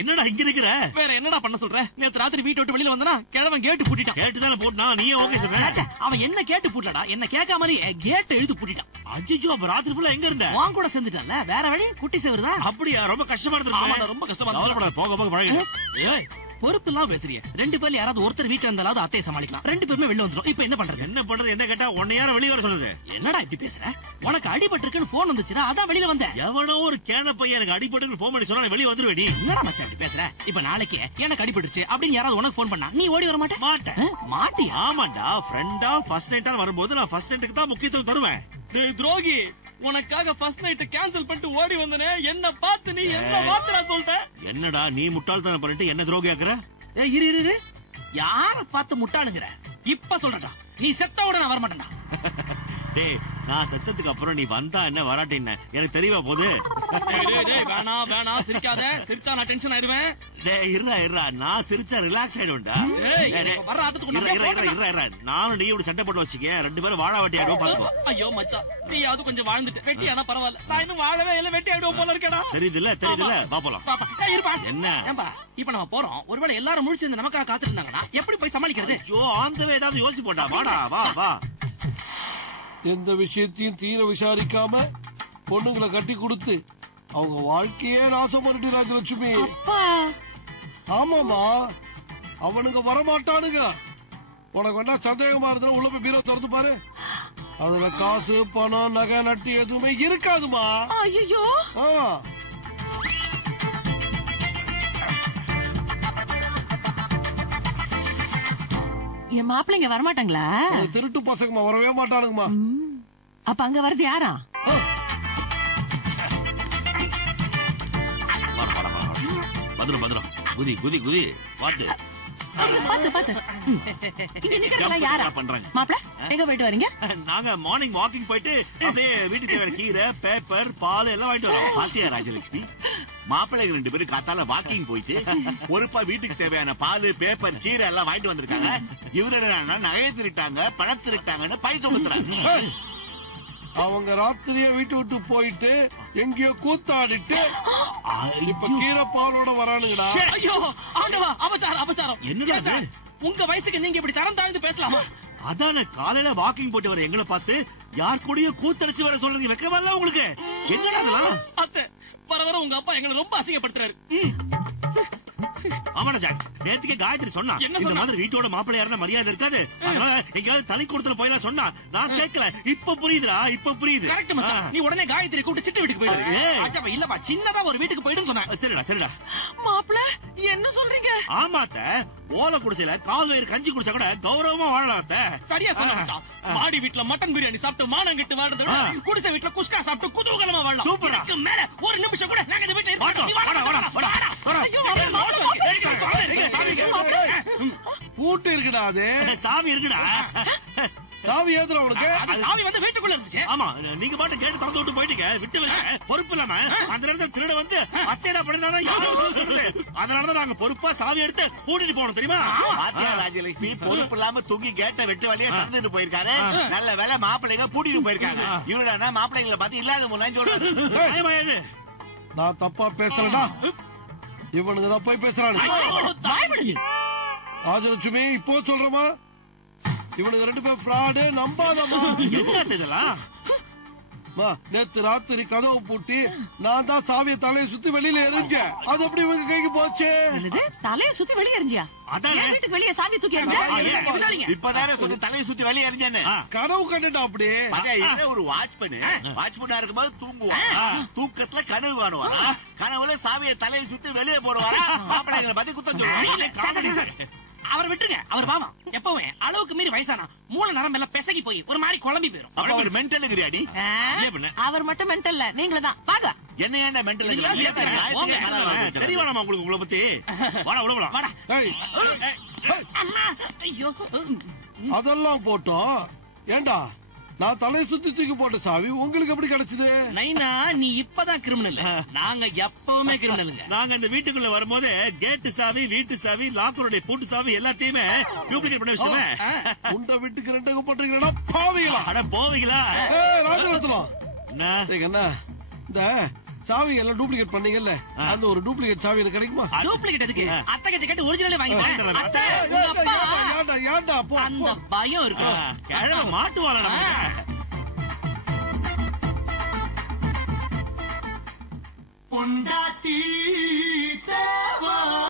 என்னடா இங்க இருக்கிற? வேற என்னடா பண்ண சொல்ற? நேத்து ராத்திரி வீட்டை விட்டு வெளியில வந்தனா கிழவன் கேட்டு பூட்டிட்டான். கேட்டுதானே போட்டா? நீயே ஓகே சொல்ற? அவன் என்ன கேட்டு பூட்டலடா, என்ன கேட்காமலே கேட் எழுதி பூட்டிட்டான். அஜிஜோ, அப்ப ராத்திரி ஃபுல்லா எங்க இருந்த? வாங்க கூட சேர்ந்துட்டான்ல, வேற வழி குட்டி சேவருதான். அப்படியா? ரொம்ப கஷ்டமா இருந்திருக்கு. ரொம்ப கஷ்டமா இருக்கு. போக போக பழகிடும். ஏய், பொறுப்பு இல்லாம பேசுறிய. 2 பேர்ல யாராவது ஒருத்தர் வீட்டுல இருந்தாலும் அத்தையை சமாளிக்கலாம். 2 பேருமே வெளில வந்துடும். இப்ப என்ன பண்றது? என்ன பண்றது? என்ன கேட்டா உன்னை யாரும் வெளியே வர சொன்னது? என்னடா இப்படி பேசுற? உனக்கு அடிபட்டிருக்குன்னு போன் வந்துச்சுன்னா அதான் வெளியில வந்தேன். எவனோ ஒரு கேன பையன் எனக்கு அடிபட்டு போன் பண்ணி சொன்னா வெளியே வந்துருவேடி. என்னடா மச்சான் இப்படி பேசுற? இப்ப நாளைக்கு எனக்கு அடிபட்டுருச்சு அப்படின்னு யாராவது உனக்கு போன் பண்ணா நீ ஓடி வர மாட்டேன்? மாட்டியா? ஆமாண்டா, ஃப்ரெண்டா ஃபர்ஸ்ட் நைட்டா வரும்போது நான் ஃபர்ஸ்ட் நைட்டுக்கு தான் முக்கியத்துவம் தருவேன். டேய் துரோகி, உனக்காக ஃபர்ஸ்ட் நைட் கேன்சல் பண்ணிட்டு ஓடி வந்தனே, என்ன பார்த்து நீ என்ன வார்த்தை சொல்ற? என்னடா நீ முட்டாள்தனம் பண்ணிட்டு என்ன துரோகி ஆக்குற? ஏய் இரு, யார பார்த்து முட்டாளுங்கற? இப்ப சொல்றடா, நீ செத்தோட நான் வர மாட்டேன்டா. டேய், நான் செத்ததுக்கு அப்புறம் நீ வந்தா என்ன வராட்டி என்ன எனக்கு தெரியவா போகுது? டேய் வேணா சிரிக்காத. சிரிச்சா நான் டென்ஷன் ஆயிடுவேன். டேய் இருடா, நான் சிரிச்சா ரிலாக்ஸ் ஆயிடுவேன்டா. வர ஆத்துக்கு நானும் நீ இப்படி சண்டை போட்டு வச்சுக்க, 2 பேரும் வாழ வெட்டி ஆயிடுவோம் பாத்துக்கோ. ஐயோ மச்சான், நீ அது கொஞ்சம் வாழ்ந்துட்டு வெட்டி ஆனா பரவாயில்ல, நான் இன்னும் வாழவே இல்ல, வெட்டி ஆயிடுவோம் போல இருக்கடா. தெரியுதுல்ல பாப்பலாம். என்ன ஏம்பா இப்ப நம்ம போறோம், ஒருவேளை எல்லாரும் முழிச்சிருந்து நமக்காக காத்துட்டு இருந்தாங்கன்னா எப்படி போய் சமாளிக்கிறது? ஐயோ, ஆந்தவே ஏதாவது யோசிச்சு போட்டா. வாடா வா. எந்த விஷயத்தையும் தீர விசாரிக்காம பொண்ணுங்களை கட்டி கொடுத்து அவங்க வாழ்க்கையே நாசம் பண்ணிட்டு ராஜலட்சுமி. ஆமாமா, அவனுங்க வரமாட்டானுங்க. உனக்கு வேணா சந்தேகமா இருந்தா உள்ள போய் பீரோ திறந்து பாரு. அதுல காசு பணம் நகை நட்டு எதுவுமே இருக்காதுமா. ஐயோ, என் மாப்பிள்ளைங்க வரமாட்டாங்களா? திருட்டு பசங்கம்மா வரவே மாட்டானுங்கம்மா. அப்ப அங்க வருது யாரா? பத்திரம் குதி பாத்து யாரா பண்றாங்க? மாப்பிள்ள எங்க போயிட்டு வரீங்க? நாங்க மார்னிங் வாக்கிங் போயிட்டு அப்படியே வீட்டுக்கு தேவையான கீரை, பேப்பர், பால் எல்லாம் வாங்கிட்டு வரோம். பாத்தியா ராஜலட்சுமி, மாப்பிள்ளைங்க 2 பேரும் காத்தால வாக்கிங் போயிட்டு பொறுப்பா வீட்டுக்கு தேவையான பால், பேப்பர், கீரை எல்லாம் வாங்கிட்டு வந்திருக்காங்க. இவரோட நகையை திருட்டாங்க, பணம் திருட்டாங்கன்னு பழி சுமத்துறாங்க. அவங்க ராத்திரியே வீட்டு விட்டு போயிட்டு எங்கேயோ கூத்தாடிட்டு இப்ப கீரை பாலோட வரானுங்கடா. ஐயோ ஆண்டவா, அபச்சாரம். என்னடா உங்க வயசுக்கு நீங்க இப்படி தரம் தாழ்ந்து பேசலாமா? அதான காலையில வாக்கிங் போட்டு வர எங்களை பார்த்து யார் கூடயும் கூத்தடிச்சு வர சொல்றீங்க? வெக்கமா உங்களுக்கு? என்னடா அதெல்லாம்? அத்தை, வர உங்க அப்பா எங்களை ரொம்ப அசிங்கப்படுத்துறாரு. ஆமாடா ஜாக், நேத்துக்கு காயத்ரி சொன்னா இந்த மாதிரி வீட்டோட மாப்பிள்ளை யாருன்னா மரியாதை இருக்காது, அதனால எங்கயாவது தனி கொடுத்துல போயலாம் சொன்னா. நான் கேட்கல, இப்ப புரியுதுடா, இப்ப புரியுது. கரெக்ட் மச்சான், நீ உடனே காயத்ரி கூப்பிட்டு சிட்டு வீட்டுக்கு போயிடு. இல்லப்பா, சின்னதா ஒரு வீட்டுக்கு போயிடுன்னு சொன்னேன். சரிடா. மாப்பிள்ள என்ன சொல்றீங்க? ஆமாத்த, ஓலை குடிசையில கால் வயிறு கஞ்சி குடிச்சா கூட கௌரவமா வாழலாத்த. சரியா சொன்னா. மாடி வீட்டுல மட்டன் பிரியாணி சாப்பிட்டு மானங்கிட்டு வாழ்றத விட குடிசை வீட்டுல குஸ்கா சாப்பிட்டு குதூகலமா வாழலாம். சூப்பரா. மேல ஒரு நிமிஷம் கூட நாங்க இந்த வீட்டுல பூட்டு இருக்குடா. அது சாவி இருக்குடா. சாவி ஏதுடா உனக்கு? சாவி வந்து வீட்டுக்குள்ள இருந்துச்சு. ஆமா, நீங்க பாட்டு கேட்டு திறந்து விட்டு போயிட்டீங்க. விட்டு வைக்க பொறுப்பு இல்லாம அந்த நேரத்தில் திருட வந்து அத்தையடா பண்ணினா யாரும் சொல்றது. அதனாலதான் நாங்க பொறுப்பா சாவி எடுத்து கூட்டிட்டு போனோம், தெரியுமா? பாத்தியா ராஜலட்சுமி, பொறுப்பு இல்லாம தூங்கி கேட்ட வெட்டு வழியா திறந்துட்டு போயிருக்காரு. நல்ல வேலை மாப்பிள்ளைங்க பூட்டிட்டு போயிருக்காங்க. இவனா மாப்பிள்ளைங்களை பத்தி இல்லாத முன்னாடி சொல்றாரு. நான் தப்பா பேசலடா, இவனுங்க தான் போய் பேசுறானு. ராஜலட்சுமி இப்போ சொல்றமா, இவனுக்கு 2 பேர் ஃப்ராடு, நம்பாதமா. இதெல்லாம் நேத்து ராத்திரி கதவு பூட்டி நான் தான் சாவியை தலையை சுத்தி வெளியில எரிஞ்சேன். அது அப்படி இவங்க கைக்கு போச்சு. தலையை சுத்தி வெளியே எரிஞ்சியா? வீட்டுக்கு வெளியே சாவி தூக்கி எரிஞ்சா? இப்பதானே சொல்லி தலையை சுத்தி வெளியே எரிஞ்சேன்னு கனவு கண்டுட்டா. அப்படியே ஒரு வாட்ச்மேனா இருக்கும்போது தூங்குவான், தூக்கத்துல கனவு காணுவாரா, கனவுல சாவியை தலையை சுத்தி வெளியே போடுவாரா, மாப்பிள்ளைங்களை பத்தி குத்தம் சொல்லுவாங்க. அவர் விட்டுருங்க, அவர் பாவம். எப்பவுமே அளவுக்கு மீறி வயசானா மூளை நரம்பு எல்லாம் பெசகி போய் ஒரு மாதிரி குழம்பி போயிரும். அவர் மென்டல் கிரியாடி. அவர் மட்டும் மென்டல் இல்ல, நீங்கள தான். வாங்க. என்ன மென்டல்? தெரியவா உங்களுக்கு உங்களை பத்தி? வாடா. ஐயோ, அதெல்லாம் போட்டோம். ஏண்டா நான் தலையை சுத்தி தூக்கி போட்ட சாவி உங்களுக்கு எப்படி கிடைச்சது? நைனா, நீ இப்பதான் கிரிமினல், நாங்க எப்பவுமே கிரிமினலுங்க. நாங்க இந்த வீட்டுக்குள்ள வரும்போது கேட்டு சாவி, வீட்டு சாவி, லாக்கருடைய பூட்டு சாவி எல்லாத்தையுமே டூப்ளிகேட் பண்ண வச்சுக்கோங்க. உண்ட வீட்டுக்கு 2 போட்டீங்களா பாவீங்களா? அட போவீங்களா? ராஜரத்னம் என்ன இந்த சாவி எல்லாம் டூப்ளிகேட் பண்ணீங்கல்ல, அந்த ஒரு டூப்ளிகேட் சாவி எனக்கு கிடைக்குமா? டூப்ளிகேட் எதுக்கு? அத்தை கிட்ட கேட்டு ஒரிஜினலே வாங்கி தரேன். அத்தை, ஏண்டா, உங்க அப்பா ஏண்டா, ஏண்டா, போ, அந்த போ. பயம் இருக்கு. கிழமை மாட்டுவாள பொண்டாட்டி